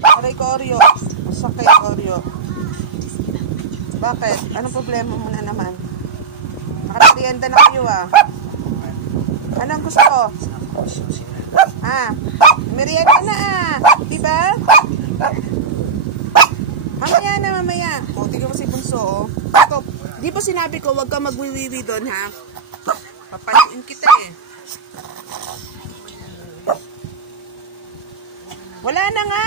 Aray ko, Oreo. Masakit, Oreo. Bakit? Anong problema mo na naman? Nakapirienda na kayo ah. Anong gusto ko? Merienda na ah. Diba? Mamaya na, mamaya. O, tignan mo si Bunso, oh. Ito, di ba sinabi ko, huwag ka magwiwiwi doon, ha? Papaliin kita, eh. Wala na nga.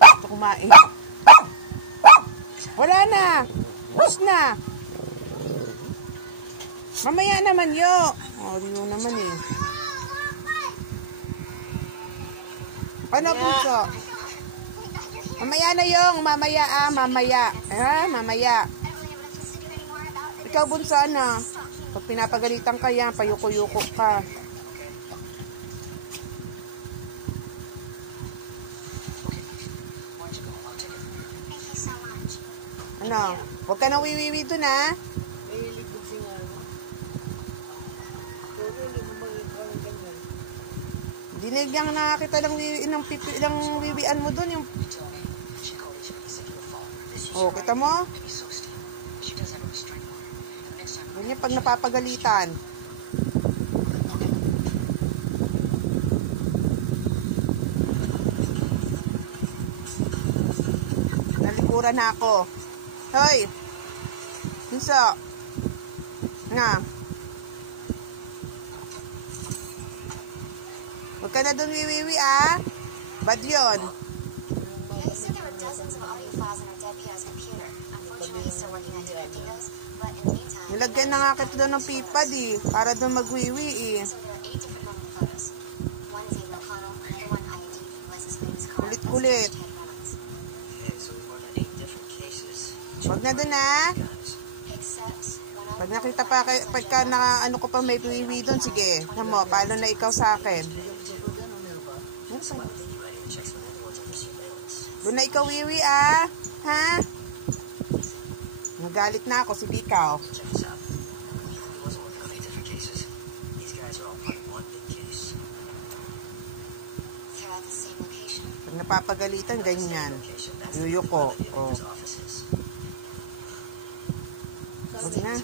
Ito kumain. Wala na. Bus na. Mamaya naman, yo. O, di mo naman, eh. Ano, Bunso? Mamaya na yung, mamaya mamaya. Mamaya. Ikaw, Bunso, ano? Pag pinapagalitan ka yan, payuko-yuko ka. Ano? Huwag ka nang wiwiwi dun, ha? Dinig lang nakakita ng wiwian mo dun, yung... Oh, kita mo? Ganyan pag napapagalitan. Nalikuran na ako. Hoy! Bunso! Na? Huwag ka na dun wiwiwi, ah? Bad yun. Nilagyan na nga kita doon ng pipad eh, para doon magwiwi eh. Kulit-kulit. Huwag na doon ah. Pag nakita pa, pagka na, ano ko pa may wiwi doon, sige. Namo, paano na ikaw sa akin? Doon na ikaw wiwi ah. Ha? Nagalit na ako, sige ikaw. Pag napapagalitan, ganyan. Yuyuko. Oh. Huwag na.